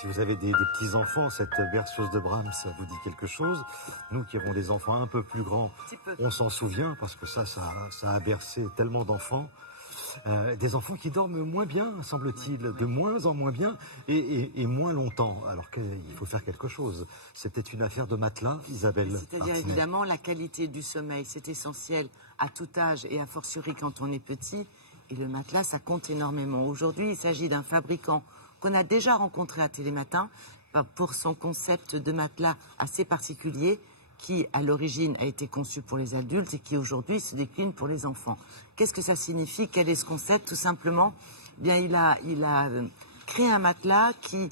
si vous avez des petits-enfants, cette berceuse de Brahms, ça vous dit quelque chose. Nous qui avons des enfants un peu plus grands, on s'en souvient parce que ça a bercé tellement d'enfants. Des enfants qui dorment moins bien, semble-t-il, de moins en moins bien et moins longtemps, alors qu'il faut faire quelque chose. C'est peut-être une affaire de matelas, Isabelle. C'est-à-dire évidemment la qualité du sommeil, c'est essentiel à tout âge et a fortiori quand on est petit. Et le matelas, ça compte énormément. Aujourd'hui, il s'agit d'un fabricant qu'on a déjà rencontré à Télématin pour son concept de matelas assez particulier, qui, à l'origine, a été conçu pour les adultes et qui, aujourd'hui, se décline pour les enfants. Qu'est-ce que ça signifie? Quel est ce concept? Tout simplement, bien, il a créé un matelas qui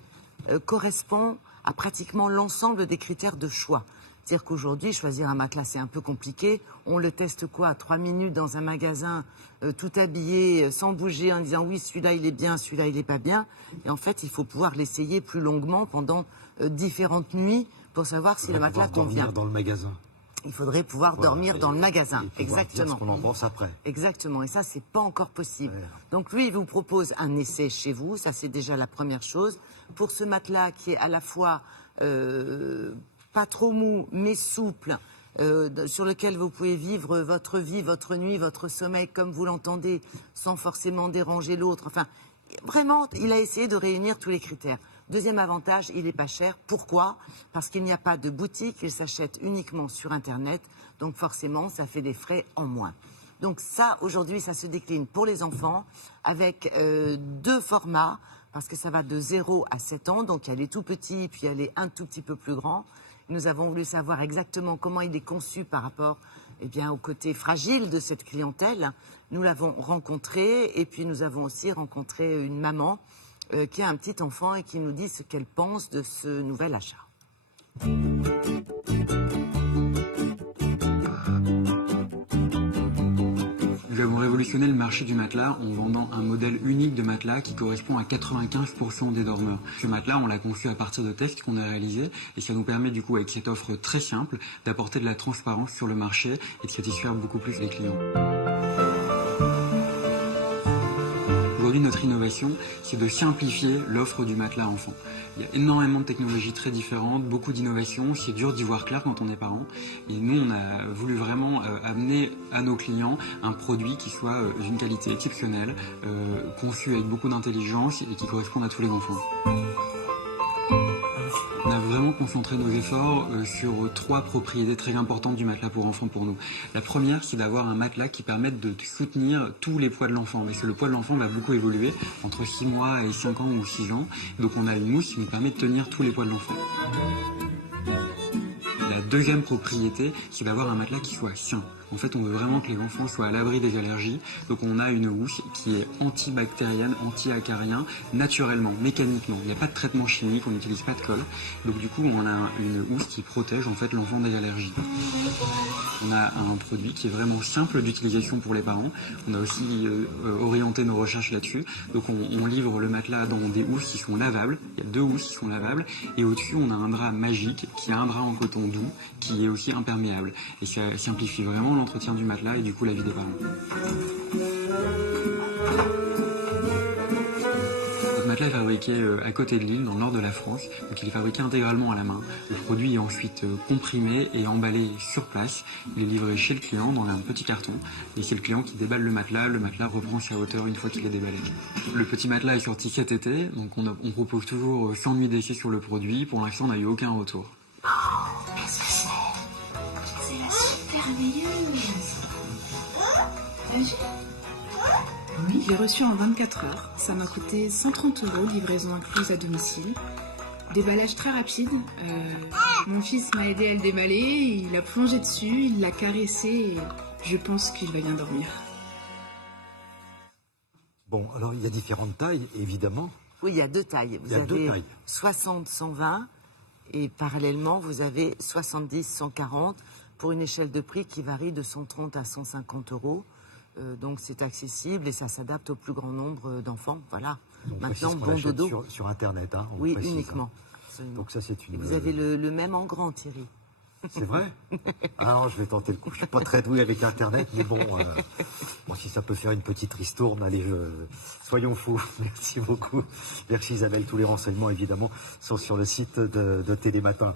correspond à pratiquement l'ensemble des critères de choix. C'est-à-dire qu'aujourd'hui, choisir un matelas, c'est un peu compliqué. On le teste à 3 minutes dans un magasin, tout habillé, sans bouger, en disant oui, celui-là, il est bien, celui-là, il n'est pas bien. Et en fait, il faut pouvoir l'essayer plus longuement pendant différentes nuits pour savoir si le matelas convient. Dormir dans le magasin. Il faudrait pouvoir dormir dans le magasin. Exactement. Dire ce qu'on en pense après. Exactement. Et ça, c'est pas encore possible. Ouais. Donc lui, il vous propose un essai chez vous. Ça, c'est déjà la première chose. Pour ce matelas qui est à la fois pas trop mou, mais souple, sur lequel vous pouvez vivre votre vie, votre nuit, votre sommeil comme vous l'entendez, sans forcément déranger l'autre. Enfin, vraiment, il a essayé de réunir tous les critères. Deuxième avantage, il n'est pas cher. Pourquoi? Parce qu'il n'y a pas de boutique, il s'achète uniquement sur Internet. Donc forcément, ça fait des frais en moins. Donc ça, aujourd'hui, ça se décline pour les enfants avec 2 formats, parce que ça va de 0 à 7 ans. Donc il y a les tout petits, puis il y a les un tout petit peu plus grands. Nous avons voulu savoir exactement comment il est conçu par rapport au côté fragile de cette clientèle. Nous l'avons rencontré et puis nous avons aussi rencontré une maman qui a un petit enfant et qui nous dit ce qu'elle pense de ce nouvel achat. Nous avons révolutionné le marché du matelas en vendant un modèle unique de matelas qui correspond à 95% des dormeurs. Ce matelas, on l'a conçu à partir de tests qu'on a réalisés et ça nous permet du coup, avec cette offre très simple, d'apporter de la transparence sur le marché et de satisfaire beaucoup plus les clients. Aujourd'hui, notre innovation, c'est de simplifier l'offre du matelas enfant. Il y a énormément de technologies très différentes, beaucoup d'innovations, c'est dur d'y voir clair quand on est parent. Et nous, on a voulu vraiment amener à nos clients un produit qui soit d'une qualité exceptionnelle, conçu avec beaucoup d'intelligence et qui corresponde à tous les enfants. On a vraiment concentré nos efforts sur 3 propriétés très importantes du matelas pour enfants pour nous. La première, c'est d'avoir un matelas qui permette de soutenir tous les poids de l'enfant. Parce que le poids de l'enfant va beaucoup évoluer entre 6 mois et 5 ans ou 6 ans. Donc on a une mousse qui nous permet de tenir tous les poids de l'enfant. La deuxième propriété, c'est d'avoir un matelas qui soit sain. En fait, on veut vraiment que les enfants soient à l'abri des allergies. Donc on a une housse qui est antibactérienne, anti-acarien, naturellement, mécaniquement. Il n'y a pas de traitement chimique, on n'utilise pas de colle. Donc du coup, on a une housse qui protège en fait l'enfant des allergies. On a un produit qui est vraiment simple d'utilisation pour les parents. On a aussi orienté nos recherches là-dessus. Donc on livre le matelas dans des housses qui sont lavables. Il y a 2 housses qui sont lavables. Et au-dessus, on a un drap magique qui est un drap en coton doux qui est aussi imperméable. Et ça simplifie vraiment l'entretien du matelas et du coup la vie des parents. Notre matelas est fabriqué à côté de Lille, dans le nord de la France, donc il est fabriqué intégralement à la main. Le produit est ensuite comprimé et emballé sur place. Il est livré chez le client dans un petit carton et c'est le client qui déballe le matelas reprend sa hauteur une fois qu'il est déballé. Le petit matelas est sorti cet été, donc on propose toujours 100 nuits d'essai sur le produit. Pour l'instant, on n'a eu aucun retour. Oui, j'ai reçu en 24 heures. Ça m'a coûté 130 €, livraison incluse à domicile. Déballage très rapide. Mon fils m'a aidé à le déballer. Il a plongé dessus, il l'a caressé et je pense qu'il va bien dormir. Bon, alors il y a différentes tailles, évidemment. Oui, il y a 2 tailles. Vous avez 60-120 et parallèlement, vous avez 70-140 pour une échelle de prix qui varie de 130 à 150 €. Donc c'est accessible et ça s'adapte au plus grand nombre d'enfants. Voilà. Donc, maintenant, bon dodo. Sur Internet, hein, oui, précise, uniquement. Donc ça, c'est une... Et vous avez le même en grand, Thierry. C'est vrai? Alors, je vais tenter le coup. Je suis pas très doué avec Internet, mais bon, si ça peut faire une petite ristourne, allez, soyons fous. Merci beaucoup. Merci Isabelle. Tous les renseignements, évidemment, sont sur le site de Télématin.